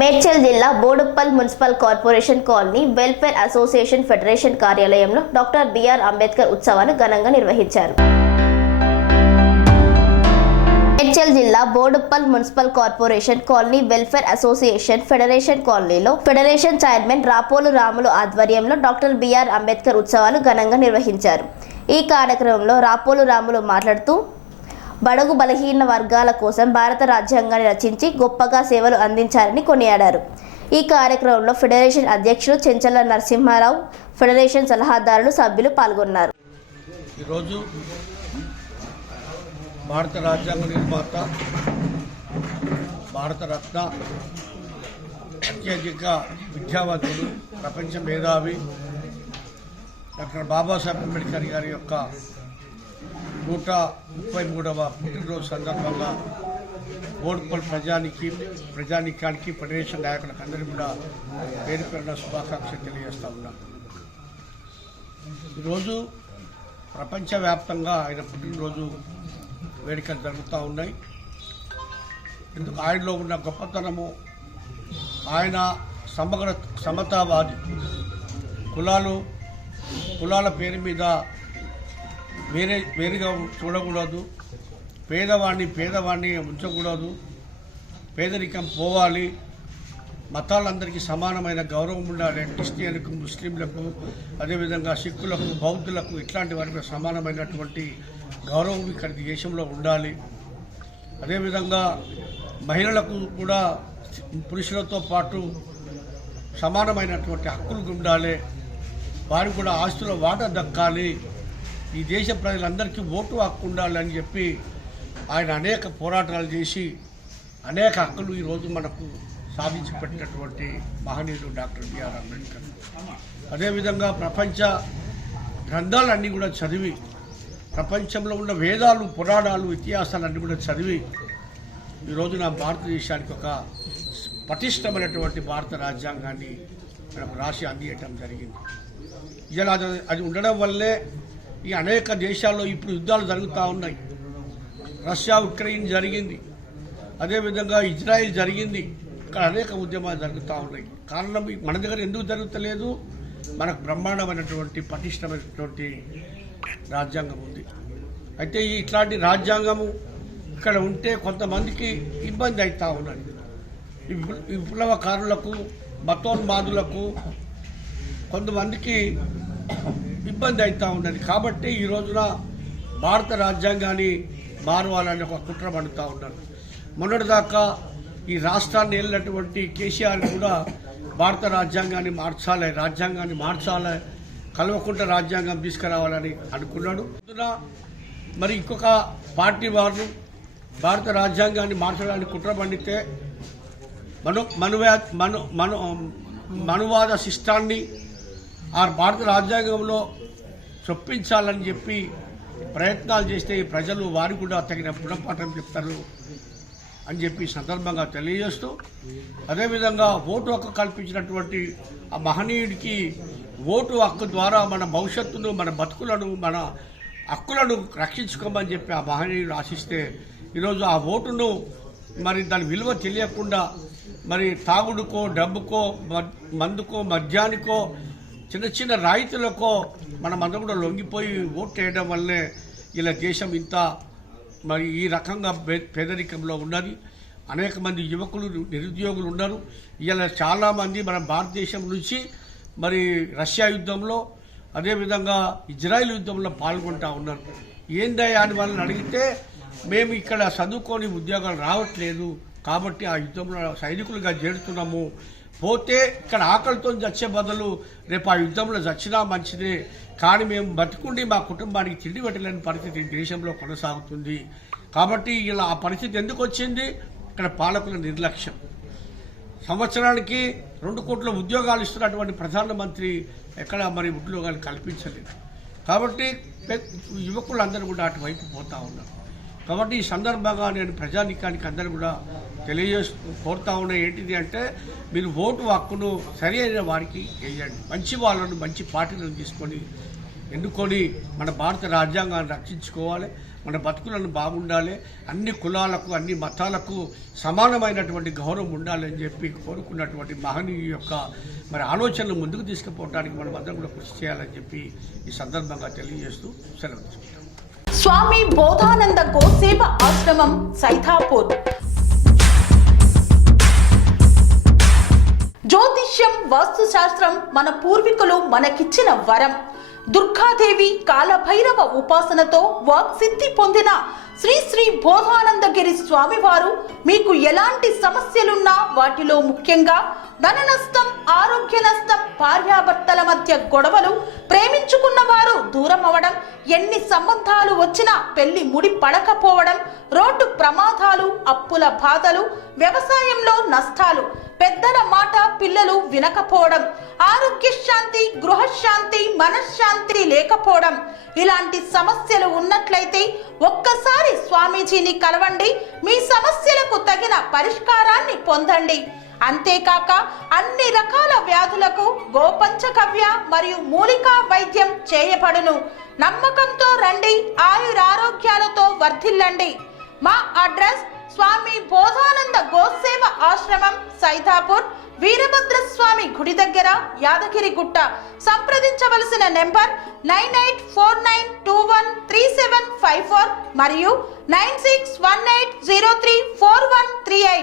మేడ్చల్ జిల్లా Boduppal municipal corporation colony welfare association federation కార్యాలయంలో doctor BR Ambedkar ఉత్సవాన్ని ఘనంగా నిర్వహించారు. మేడ్చల్ జిల్లా Boduppal municipal corporation colony welfare association federation కాలనీలో ఫెడరేషన్ చైర్మన్ రాపోలు రాములు ఆధ్వర్యంలో డాక్టర్ బిఆర్ అంబేద్కర్ ఉత్సవాలు ఘనంగా నిర్వహించారు. ఈ కార్యక్రమంలో రాపోలు రాములు మాట్లాడుతూ బడుగు బలహీన వర్గాల కోసం భారత రాజ్యాంగాన్ని రచించి గొప్పగా సేవలు అందించారని కొనియాడారు. ఈ కార్యక్రమంలో ఫెడరేషన్ అధ్యక్షులు చెంచల నరసింహారావు, ఫెడరేషన్ సలహాదారులు, సభ్యులు పాల్గొన్నారు. ఈరోజు భారత రాజ్యాంగ నిర్మాత, భారతరత్న, అత్యధిక విద్యావంతుడు, ప్రపంచ మేధావి డాక్టర్ బాబాసాహెబ్ అంబేద్కర్ గారి యొక్క 133వ పుట్టినరోజు సందర్భంగా బోడుప్పల్ ప్రజానికానికి ఫెడరేషన్ నాయకులకు అందరికీ కూడా పేరు పేరున శుభాకాంక్షలు తెలియజేస్తూ ఉన్నాను. ఈరోజు ప్రపంచవ్యాప్తంగా ఆయన పుట్టినరోజు వేడుకలు జరుగుతూ ఉన్నాయి. ఎందుకు ఆయనలో ఉన్న గొప్పతనము, ఆయన సమతావాది, కులాల పేరు మీద వేరుగా చూడకూడదు, పేదవాడిని ఉంచకూడదు, పేదరికం పోవాలి, మతాలందరికీ సమానమైన గౌరవం ఉండాలి, క్రిస్టియన్లకు, ముస్లింలకు, అదేవిధంగా సిక్కులకు, బౌద్ధులకు ఇట్లాంటి వారికి సమానమైనటువంటి గౌరవం ఇక్కడ దేశంలో ఉండాలి. అదేవిధంగా మహిళలకు కూడా పురుషులతో పాటు సమానమైనటువంటి హక్కులు ఉండాలి, వారికి కూడా ఆస్తుల వాటా దక్కాలి, ఈ దేశ ప్రజలందరికీ ఓటు హక్కు ఉండాలని చెప్పి ఆయన అనేక పోరాటాలు చేసి అనేక హక్కులు ఈరోజు మనకు సాధించి పెట్టినటువంటి మహనీయుడు డాక్టర్ బిఆర్ అంబేద్కర్. అదేవిధంగా ప్రపంచ గ్రంథాలన్నీ కూడా చదివి, ప్రపంచంలో ఉన్న వేదాలు, పురాణాలు, ఇతిహాసాలన్నీ కూడా చదివి ఈరోజు నా భారతదేశానికి ఒక పటిష్టమైనటువంటి భారత రాజ్యాంగాన్ని మనకు రాసి అందించడం జరిగింది. ఇలా అది ఉండడం వల్లే ఈ అనేక దేశాల్లో ఇప్పుడు యుద్ధాలు జరుగుతూ ఉన్నాయి. రష్యా ఉక్రెయిన్ జరిగింది, అదేవిధంగా ఇజ్రాయిల్ జరిగింది. ఇక్కడ అనేక ఉద్యమాలు జరుగుతూ ఉన్నాయి. కారణం మన దగ్గర ఎందుకు జరుగుతలేదు? మనకు బ్రహ్మాండమైనటువంటి పటిష్టమైనటువంటి రాజ్యాంగం ఉంది. అయితే ఇట్లాంటి రాజ్యాంగము ఇక్కడ ఉంటే కొంతమందికి ఇబ్బంది అవుతూ ఉన్నది. విప్లవకారులకు, మతోన్మాదులకు కొంతమందికి ఇబ్బంది అవుతూ ఉన్నది. కాబట్టి ఈ రోజున భారత రాజ్యాంగాన్ని మారవాలని ఒక కుట్ర పడుతూ ఉన్నారు. మొన్నటిదాకా ఈ రాష్ట్రాన్ని వెళ్ళినటువంటి కేసీఆర్ కూడా భారత రాజ్యాంగాన్ని మార్చాలి, కల్వకుంట్ల రాజ్యాంగం తీసుకురావాలని అనుకున్నాడు. మరి ఇంకొక పార్టీ వారు భారత రాజ్యాంగాన్ని మార్చడానికి కుట్ర పండితే మనువాద శిష్టాన్ని ఆ భారత రాజ్యాంగంలో చొప్పించాలని చెప్పి ప్రయత్నాలు చేస్తే ప్రజలు వారు కూడా తగిన గుణపాఠం చెప్తారు అని చెప్పి సందర్భంగా తెలియజేస్తూ, అదేవిధంగా ఓటు హక్కు కల్పించినటువంటి ఆ మహనీయుడికి ఓటు హక్కు ద్వారా మన భవిష్యత్తును, మన బతుకులను, మన హక్కులను రక్షించుకోమని చెప్పి ఆ మహనీయుడు ఆశిస్తే ఈరోజు ఆ ఓటును మరి దాని విలువ తెలియకుండా మరి తాగుడుకో, డబ్బుకో, మందుకో, మద్యానికో, చిన్న చిన్న రాయితీలకో మనమందరం కూడా లొంగిపోయి ఓటు వేయడం వల్లే ఇలా దేశం ఇంత మరి ఈ రకంగా పేదరికంలో ఉన్నది. అనేక మంది యువకులు, నిరుద్యోగులు ఉన్నారు. ఇలా చాలామంది మన భారతదేశం నుంచి మరి రష్యా యుద్ధంలో, అదేవిధంగా ఇజ్రాయిల్ యుద్ధంలో పాల్గొంటూ ఉన్నారు. ఏందయ్యా అని వాళ్ళని అడిగితే మేము ఇక్కడ చదువుకొని ఉద్యోగాలు రావట్లేదు, కాబట్టి ఆ యుద్ధంలో సైనికులుగా చేరుతున్నాము, పోతే ఇక్కడ ఆకలితో చచ్చే బదులు రేపు ఆ యుద్ధంలో చచ్చినా మంచిదే, కానీ మేము బతుకుండి మా కుటుంబానికి తిండి పెట్టలేని పరిస్థితి దేశంలో కొనసాగుతుంది. కాబట్టి ఇలా ఆ పరిస్థితి ఎందుకు వచ్చింది? ఇక్కడ పాలకుల నిర్లక్ష్యం. సంవత్సరానికి 2 కోట్ల ఉద్యోగాలు ఇస్తున్నటువంటి ప్రధానమంత్రి ఎక్కడ మరి ఉద్యోగాలు కల్పించలేదు. కాబట్టి యువకులందరూ కూడా అటువైపు పోతూ ఉన్నారు. కాబట్టి ఈ సందర్భంగా నేను ప్రజానికానికి అందరూ కూడా కోరుతా ఉన్నా ఏంటిది అంటే, మీరు ఓటు హక్కును సరి అయిన వారికి వేయండి, మంచి వాళ్ళను, మంచి పార్టీలను తీసుకొని ఎన్నుకొని మన భారత రాజ్యాంగాన్ని రక్షించుకోవాలి, మన బతుకులను బాగుండాలి, అన్ని కులాలకు అన్ని మతాలకు సమానమైనటువంటి గౌరవం ఉండాలని చెప్పి కోరుకున్నటువంటి మహనీయు యొక్క మరి ఆలోచనలు ముందుకు తీసుకుపోవడానికి మనం అందరం కూడా కృషి చేయాలని చెప్పి ఈ సందర్భంగా తెలియజేస్తూ సెలవు తీసుకుంటాం. స్వామి బోధానంద గోసేవ ఆశ్రమం సైథాపూర్. జ్యోతిష్యం, వాస్తుశాస్త్రం మన పూర్వీకులు మనకిచ్చిన వరం. దుర్గాదేవి, కాలభైరవ ఉపాసనతో వాక్సిద్ధి పొందిన శ్రీ శ్రీ బోధానందగిరి స్వామివారు మీకు ఎలాంటి సమస్యలున్నా, వాటిలో ముఖ్యంగా ధన నష్టం, ఆరోగ్య నష్టం, భార్యాభర్తల మధ్య గొడవలు, ప్రేమించుకున్న వారు దూరం అవడం, ఎన్ని సంబంధాలు వచ్చినా పెళ్లి ముడి పడకపోవడం, రోడ్డు ప్రమాదాలు, అప్పుల బాధలు, వ్యవసాయంలో నష్టాలు, పెద్దల మాట పిల్లలు వినకపోవడం, ఆరోగ్య శాంతి, గృహశాంతి, మనశ్శాంతి లేకపోవడం, ఇలాంటి సమస్యలు ఉన్నట్లయితే ఒక్కసారి స్వామీజీని కలవండి. మీ సమస్యలకు తగిన పరిష్కారాన్ని పొందండి. అంతేకాక అన్ని రకాల వ్యాధులకు గోపంచకవ్య మరియు మూలికా వైద్యం చేయబడును. నమ్మకంతో రండి, ఆయురారోగ్యాలతో వర్ధిల్లండి. మా అడ్రస్ స్వామి బోధానంద గోసేవ ఆశ్రమం, సైథాపూర్, వీరభద్రస్వామి గుడి దగ్గర, యాదగిరిగుట్ట. సంప్రదించవలసిన నెంబర్ 9849213754 మరియు 9618034138.